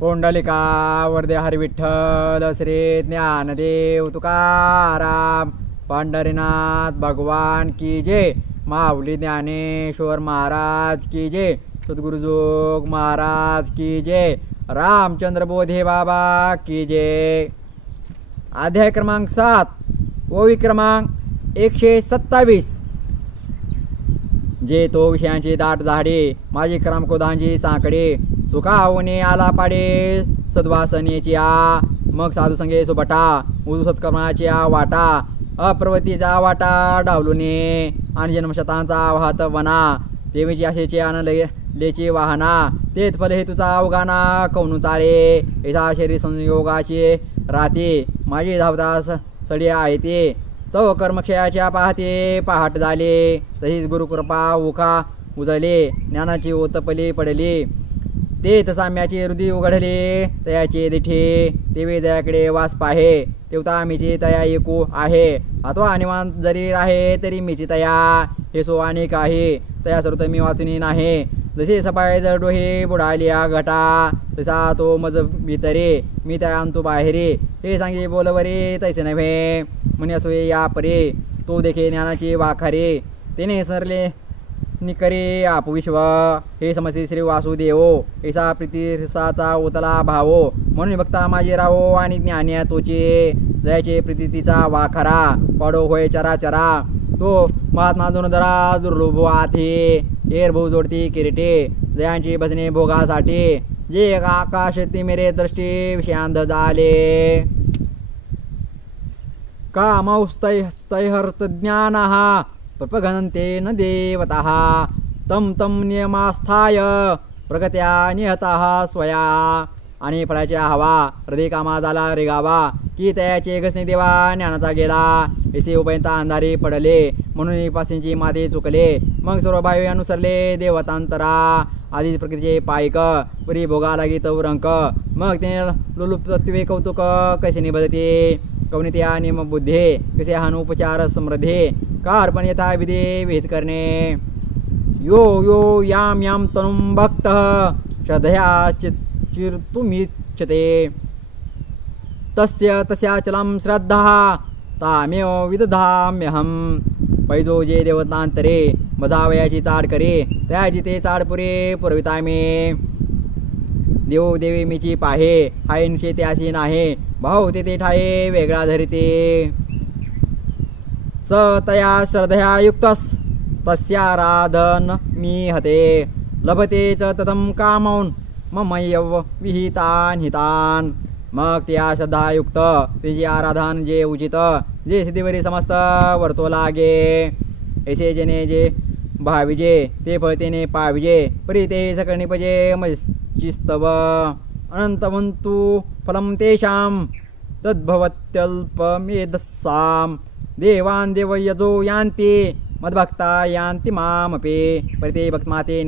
पुंडलिका वरदे हरी विठ्ठल श्री ज्ञानदेव तुकाराम पंढरीनाथ भगवान की जय। माऊली ज्ञानेश्वर महाराज की जय। सद्गुरुजोग महाराज की जय। रामचंद्र बोधे बाबा की जय। अध्याय क्रमांक 7 ओवी क्रमांक 127। जे तो विषयांची दाट झाडे माझी क्रमकोदांची साकडे सुखावणे आला पाडे सद्वासनेची आ मग साधू संगे सुबटा उजू सत्कर्माची आ वाटा अप्रवतीचा वाटा डावलूने आणि जन्मशतांचा वाहत वना देवीची आशेचे आनंद लेची वाहना तेच फल हेतूचा अवगाना कौनू चाळे ऐसा शरीर संयोगाची राते माझी धावता सडी आहे ते तो कर्मक्षयाच्या पाहते पहाट झाले तशीच गुरुकृपा उखा उजळले ज्ञानाची ओतपली पडली ते साम्याचे हृदय उघडले तयाचे दिठे तेवे जयाकडे वास पाहे तेवता मीची तया एकू आहे अथवा निवांत जरी राहे तरी मीची तया हे सो अनेक आहे तया सर्व मी वाचुनी नाही जसे सपाय जर डोहे बुडालिया घटा तसा तो मज भीतरे मी त्या आणतो बाहेरे हे सांगे बोलवरे तैसे नव्हे म्हणे असोये या परे तो देखे ज्ञानाचे वाखारे तेने सरले निकरे आपुविश्व हे समजते श्री वासुदेव ऐसा प्रीतीरसाचा ओतला भावो म्हणून भक्ता माझे राहो आणि ज्ञान्या तोचे जयाचे प्रीतीचा वाखारा पडो होय चराचरा तो महात्मा दुर्धरा दुर्लभ आथे एर भाऊ जोडती किरीटे जयांची बसणे भोगासाठी जे आकाश ती मेरे दृष्टी विषयांध झाले कामौस्तैहर्त ज्ञानः प्रपगनन्ते न देवतः तम तम नियमास्थाय प्रगत्या निहतः स्वया आणि फळाच्या हवा हृदय कामा झाला रेगावा की तयाचे घसणे देवा ज्ञानाचा गेला ऐसे उभयता अंधारी पडले म्हणून पासींची माते चुकले मग सर्व भावे अनुसरले देवतांतरा आधी प्रकृतीचे पायक पुरी भोगा लागी तौरंक मग ते लुलुप्तत्वे कौतुक कसे निबधते कवनित्या नियम बुद्धे कसे हानुपचार समृद्धे कारपण यथा विधे विहित करणे यो यो याम याम तनुम भक्त श्रद्धया चिर्तुमिच्छते तस्य तस्याचलं श्रद्धा तामेव विदधाम्यहम पैजो जे देवतांतरे मजावयाची चाड करे त्याची ते चाड पुरे पुरविता मे देव देवी मीची पाहे हायनशे त्याशी नाही भाऊ ते ठाये वेगळा धरिते स तया श्रद्धया युक्तस तस्याराधन मी हते लभते च ततं कामौन ममयव विहितान हितान मग त्या श्रद्धायुक्त तिचे आराधन जे उचित जे सिद्धीवरी समस्त वर्तो लागे ऐसे जेने जे भाविजे ते फळतेने पाविजे परी ते सकळणी पजे मजिस्तव अनंतवंतु फलम तेषां तद्भवत्यल्पमेधस्साम देवान देवयजो यान्ति मद्भक्ता यान्ति मामपे परिते भक्तमाते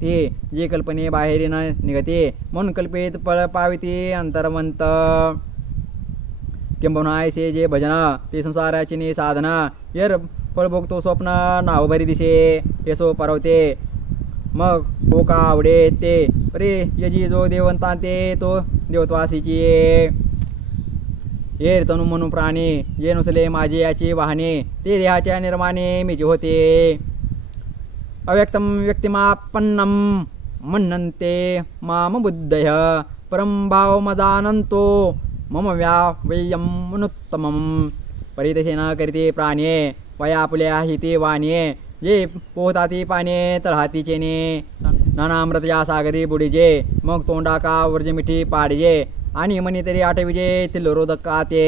ते जे कल्पने बाहेर न निघते म्हणून कल्पित फळ पाविते अंतरवंत किंबहुना ऐसे जे भजन ते संसाराचे ने साधन यर फळ भोगतो स्वप्न नाव भरी दिसे येसो परवते मग हो का आवडे ते अरे यजी जो देवंतांते तो देवत्वासीची येर तनु म्हणून प्राणी ये नुसले माझे याची वाहने ते देहाच्या निर्माणे मीचे होते अव्यक्तम व्यक्तिमापन्नम मन्नन्ते माम बुद्धय परम भाव मजानंतो मम व्यावयम मनुत्तमम परितसेन करीते प्राणे वया आपुल्या हिते वाणे जे पोहताती पाने तळहातीचेने नानामृतया सागरी बुडीजे मग तोंडा का वर्ज मिठी पाडजे आणि मनी तरी आठविजे तिल्लोरोदकाते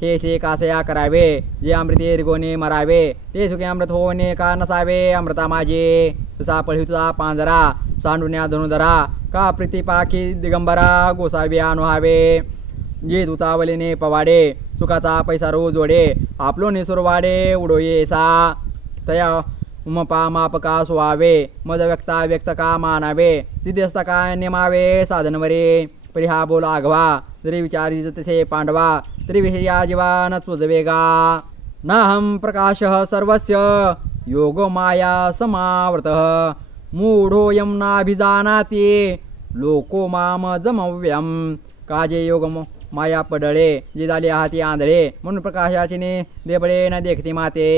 हे से कासया करावे जे अमृते रिगोने मरावे ते सुखे अमृत होणे का नसावे अमृता माझे तसा पळीचा पांजरा सांडुण्या धनुधरा का प्रीती पाखी दिगंबरा गोसावी अनुहावे जे दुचावलेने पवाडे सुखाचा पैसा रोज जोडे आपलो निसुरवाडे उडोयेसा तया उमपा मापका सुवावे मज व्यक्ता व्यक्त का मानावे सिद्धस्त का नेमावे साधनवरे परी हा बोल आघवा जरी विचारी तसे पांडवा तरी विषया जीवान स्वजवेगा नाहम प्रकाशः सर्वस्य योगो माया समावृतः मूढोऽयं नाभिजानाति लोको माम जमव्यम काजे योग माया पडळे जे झाले हाती आंधळे म्हणून प्रकाशाचे देबळे न देखते माते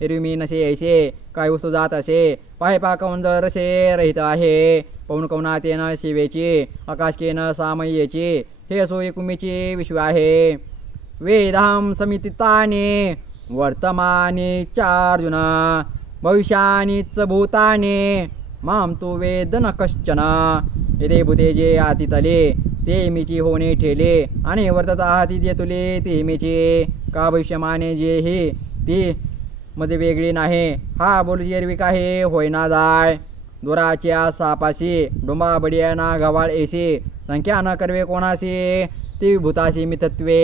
एरवी मी नसे ऐसे काही वस्तू जात असे पाहे पाकवून जर रसे रहित आहे पवन कवनाते न शिवेची आकाशके न सामय्येची हे सोयी कुमीची विश्व आहे वेदाम समितिताने वर्तमाने चार्जुन भविष्यानीच भूताने माम तो वेद न कश्चन येथे भूते जे आतीतले ते मीची होणे ठेले आणि वर्तत आहाती जे तुले ते मीचे का भविष्यमाने जे हे ते मजे वेगळी नाही हा बोलची एरवी काही होईना जाय दुराच्या सापासी डोंबा बडिया ना गवाळ ऐसी संख्या न करवे कोणासी ती भूतासी मितत्वे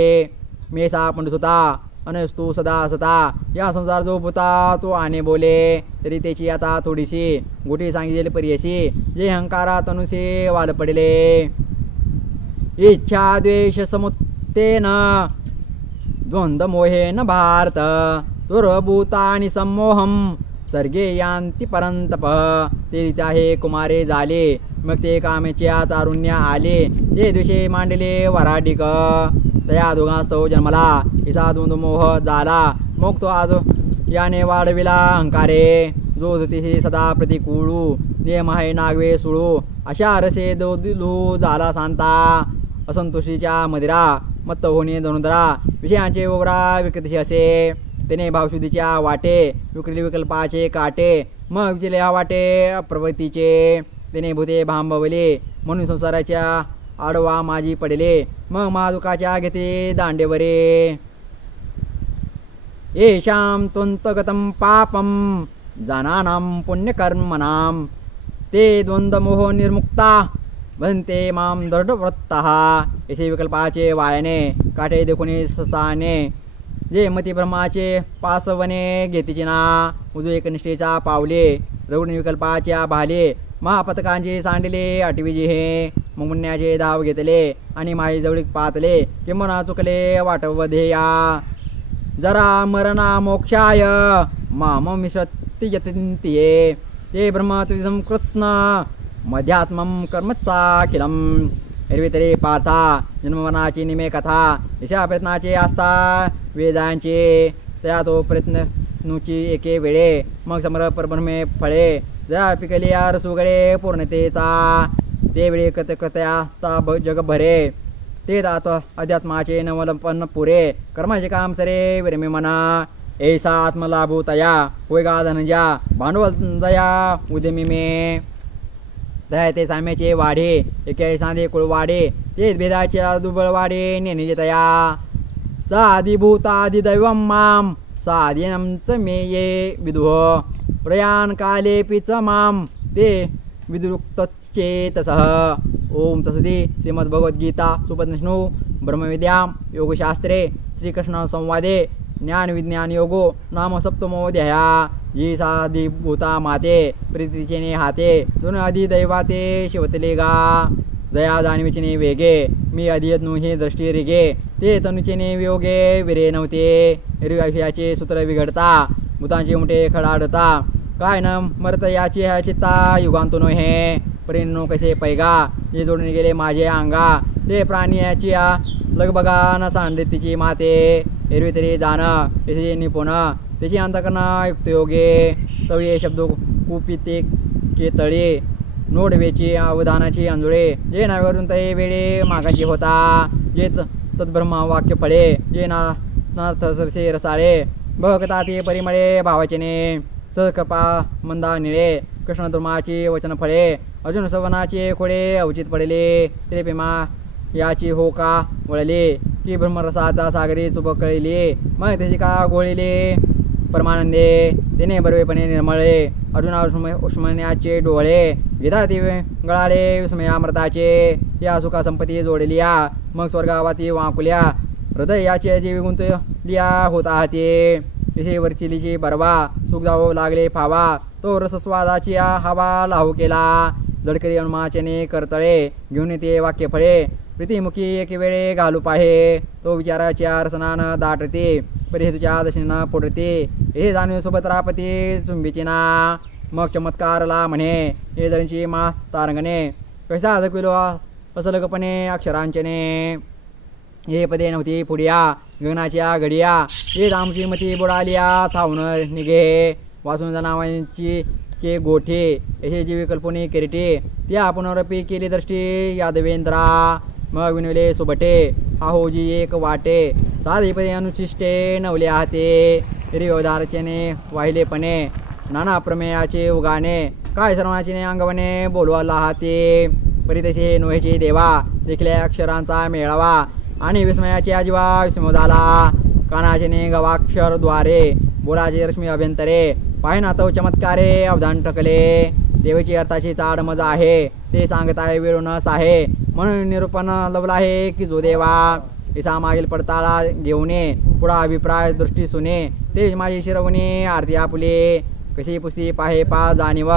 मे सापंड सुता अनस्तू सदा असता या संसार जो भूता तो आने बोले तरी त्याची आता थोडीशी गोटी सांगितलेली परियशी जे अहंकारात अनुसे वाल पडले इच्छा द्वेष समुत्तेन द्वंद्व मोहेन भारत दुर्भूतानि सम्मोहम सर्गे यांती परंतप ते चाहे कुमारे झाले मग ते कामेच्या तारुण्य आले ते दिवशी मांडले वराडिक तया दोघांस्तव जन्मला इसा द्वंद्व मोह झाला मग तो आज याने वाढविला अहंकारे जो धतीशी सदा प्रतिकूळू नेम आहे नागवे सुळू अशा रसे दिलू झाला सांता असंतोषीच्या मदिरा मत्त होणे धनुधरा विषयांचे ओवरा विकृतीशी असे त्याने भावशुद्धीच्या वाटे विक्री विकल्पाचे काटे मग विचले वाटे प्रवृत्तीचे त्याने भूते भांबवले म्हणून संसाराच्या आडवा माझी पडले मग महादुखाच्या घेते दांडेवरे येशाम त्वंतगतम पापम जनानां पुण्यकर्मणां ते द्वंद्वमोह निर्मुक्ता बनते माम दृढवृत्तः येथे विकल्पाचे वायने काटे देखुनी ससाने जे मती ब्रह्माचे पासवने घेतीचे ना उजू एकनिष्ठेचा पावले रवण विकल्पाच्या भाले महापथकांचे सांडले आठवीजी हे मग मुन्याचे धाव घेतले आणि माई जवळीक पातले किंवा चुकले वाटवधेया जरा मरणा मोक्षाय माम मिश्रती यतिंतिये ते ब्रह्म तुझं कृष्ण मध्यात्मम कर्मचाखिलम एरवी तरी पार्था जन्मवनाची निमे कथा अशा प्रयत्नाचे असता वेदांचे त्या तो प्रयत्ननुची एके वेळे मग समर परब्रह्मे फळे जया पिकली यार सुगळे पूर्णतेचा ते वेळी कथया जग भरे ते दात अध्यात्माचे नवलपन पुरे कर्माचे काम सरे विरमे मना ऐसा आत्मलाभू तया होय गा धनंजा भांडवल दया उद्यमी मे दया ते साम्याचे वाढे एके सांदे कुळवाडे ते भेदाच्या दुबळ वाडे नेनेजे तया साधिभूतादि दैवम माम साधिनमच मे ये विदुह प्रयाण काले पिच माम ते विदुरुक्तचेतसः ओम तसदी श्रीमद्भगवद्गीता सुपनिषनु ब्रह्मविद्यां योगशास्त्रे श्रीकृष्ण संवादे ज्ञान विज्ञान योगो नाम सप्तमोऽध्याया जी साधी भूता माते प्रीतीचे हाते दोन आधी दैवाते शिवतले गा जया जाणवीचे वेगे मी अधियत ही दृष्टी रिगे ते तनुचेने वियोगे विरे नव्हते हिरव्याचे सूत्र बिघडता भूतांचे मुठे खडाडता काय न मरत याची ह्या चित्ता युगांतो नो हे परिणो कसे पैगा जे जोडून गेले माझे अंगा ते प्राण्याची लगबगा न सांडले तिची माते एरवी तरी जाणं त्याचे निपुण त्याची अंतकरण युक्त योगे तवे शब्द कुपिते केतळे नोडवेची अवधानाची अंजुळे जे नावेवरून ते वेळे मागाची होता जे तद्ब्रह्म वाक्य फळे जे सरसे रसाळे भगता ते परिमळे भावाचेने सहकृपा मंदा निळे कृष्ण धर्माची वचन फळे अर्जुन सवनाचे खोडे अवचित पडले ते प्रेमा याची हो का वळले की ब्रह्मरसाचा सागरी चुब कळले मग त्याची का गोळीले परमानंदे त्याने बरवेपणे निर्मळे अर्जुना उष्मण्याचे डोळे गीता ती गळाले विस्मयामृताचे या सुखा संपत्ती जोडलिया मग स्वर्गावाती वाकुल्या हृदय याचे जीवी गुंतलिया होता हाती तिथे वरचिलीची बरवा सुख जावं लागले फावा तो रसस्वादाची हवा लाहू केला जडकरी अनुमाचेने करतळे घेऊन ते वाक्य फळे प्रीतिमुखी एक वेळे घालू पाहे तो विचाराच्या रसनान दाटते परिहेतूच्या दशेनं पोटते हे जाणून सोबत रापती चुंबीची ना मग चमत्कारला म्हणे हे जणची मा तारंगणे कैसा दाखविलो असलगपणे अक्षरांचने हे पदे नव्हती पुढिया गगनाच्या घडिया हे आमची मती बुडालिया थावून निघे वासून जनावांची के गोठे असे जीवी कल्पनी किरीटे त्या पुनरपी केली दृष्टी यादवेंद्रा मग विनवले सुबटे हा होजी एक वाटे साधेपदे अनुचिष्टे नवले हाते रिवधारचेने वाहिलेपणे नाना प्रमेयाचे उगाणे काय सर्वांचे अंगवणे बोलवाला हाते परितसे नोहेचे देवा देखल्या अक्षरांचा मेळावा आणि विस्मयाचे अजिवा विस्मय झाला कानाचे गवाक्षरद्वारे बोलाचे रश्मी अभ्यंतरे पाहिना तो चमत्कारे अवधान टकले देवाची अर्थाची चाड मजा आहे ते सांगत आहे वेळूनच आहे म्हणून निरूपण लवला आहे की जो देवा इसा मागील पडताळा घेऊन पुढा अभिप्राय दृष्टी सुने तेच माझी शिरवणी आरती आपुले कशी पुस्ती पाहे पा जाणीव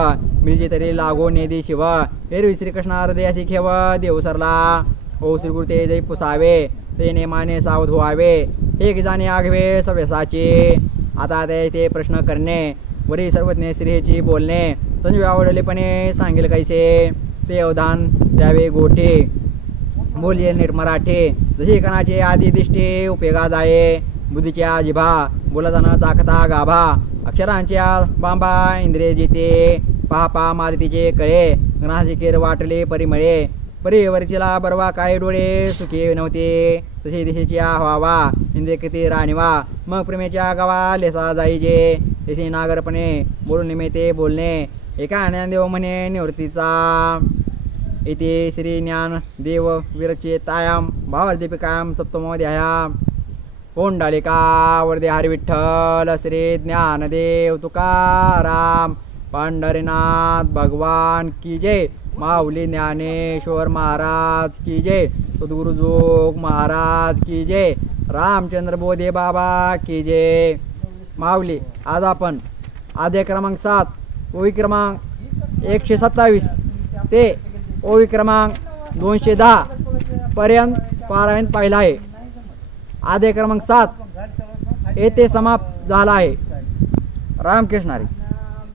मिळजी तरी लागो नेदी शिव एरवी श्रीकृष्ण हृदयाशी खेव देव सरला ओ श्रीगुरु ते जै पुसावे ते नेमाने सावध व्हावे एक जाणे आघवे सव्यसाचे आता ते प्रश्न करणे वरी सर्वज्ञ श्रीची बोलणे संजीव आवडलेपणे सांगेल कैसे ते अवधान द्यावे गोठे बोलिये नीट मराठे जशी कणाचे आधी दिष्टे उपयोगा जाये बुद्धीच्या जिभा बोलताना चाकता गाभा अक्षरांच्या बांबा इंद्रिय जिते पापा मारुतीचे कळे गणासिकेर वाटले परिमळे परिवरचीला बरवा काय डोळे सुखी नव्हते तसे दिशेच्या व्हावा इंद्रिय किती राणीवा मग प्रेमेच्या गावा लेसा जाईजे तसे नागरपणे बोलून निमित्ते बोलणे एका ज्ञानदेव म्हणे निवृत्तीचा इथे श्री ज्ञान देव विरचेतायाम भावदीपिकायाम सप्तमोध्यायाम कोंडालिका वरदे हरी विठ्ठल श्री ज्ञानदेव तुकाराम पंढरीनाथ भगवान की जय माऊली ज्ञानेश्वर महाराज की जय सद्गुरु जोग महाराज की जय रामचंद्र बोधे बाबा की जय माऊली आज आपण अध्याय क्रमांक 7 ओवी क्रमांक 127 ते ओवी क्रमांक 210 पर्यंत पारायण पाहिला आहे. अध्याय क्रमांक 7 येथे समाप्त झाला आहे. रामकृष्ण हरी.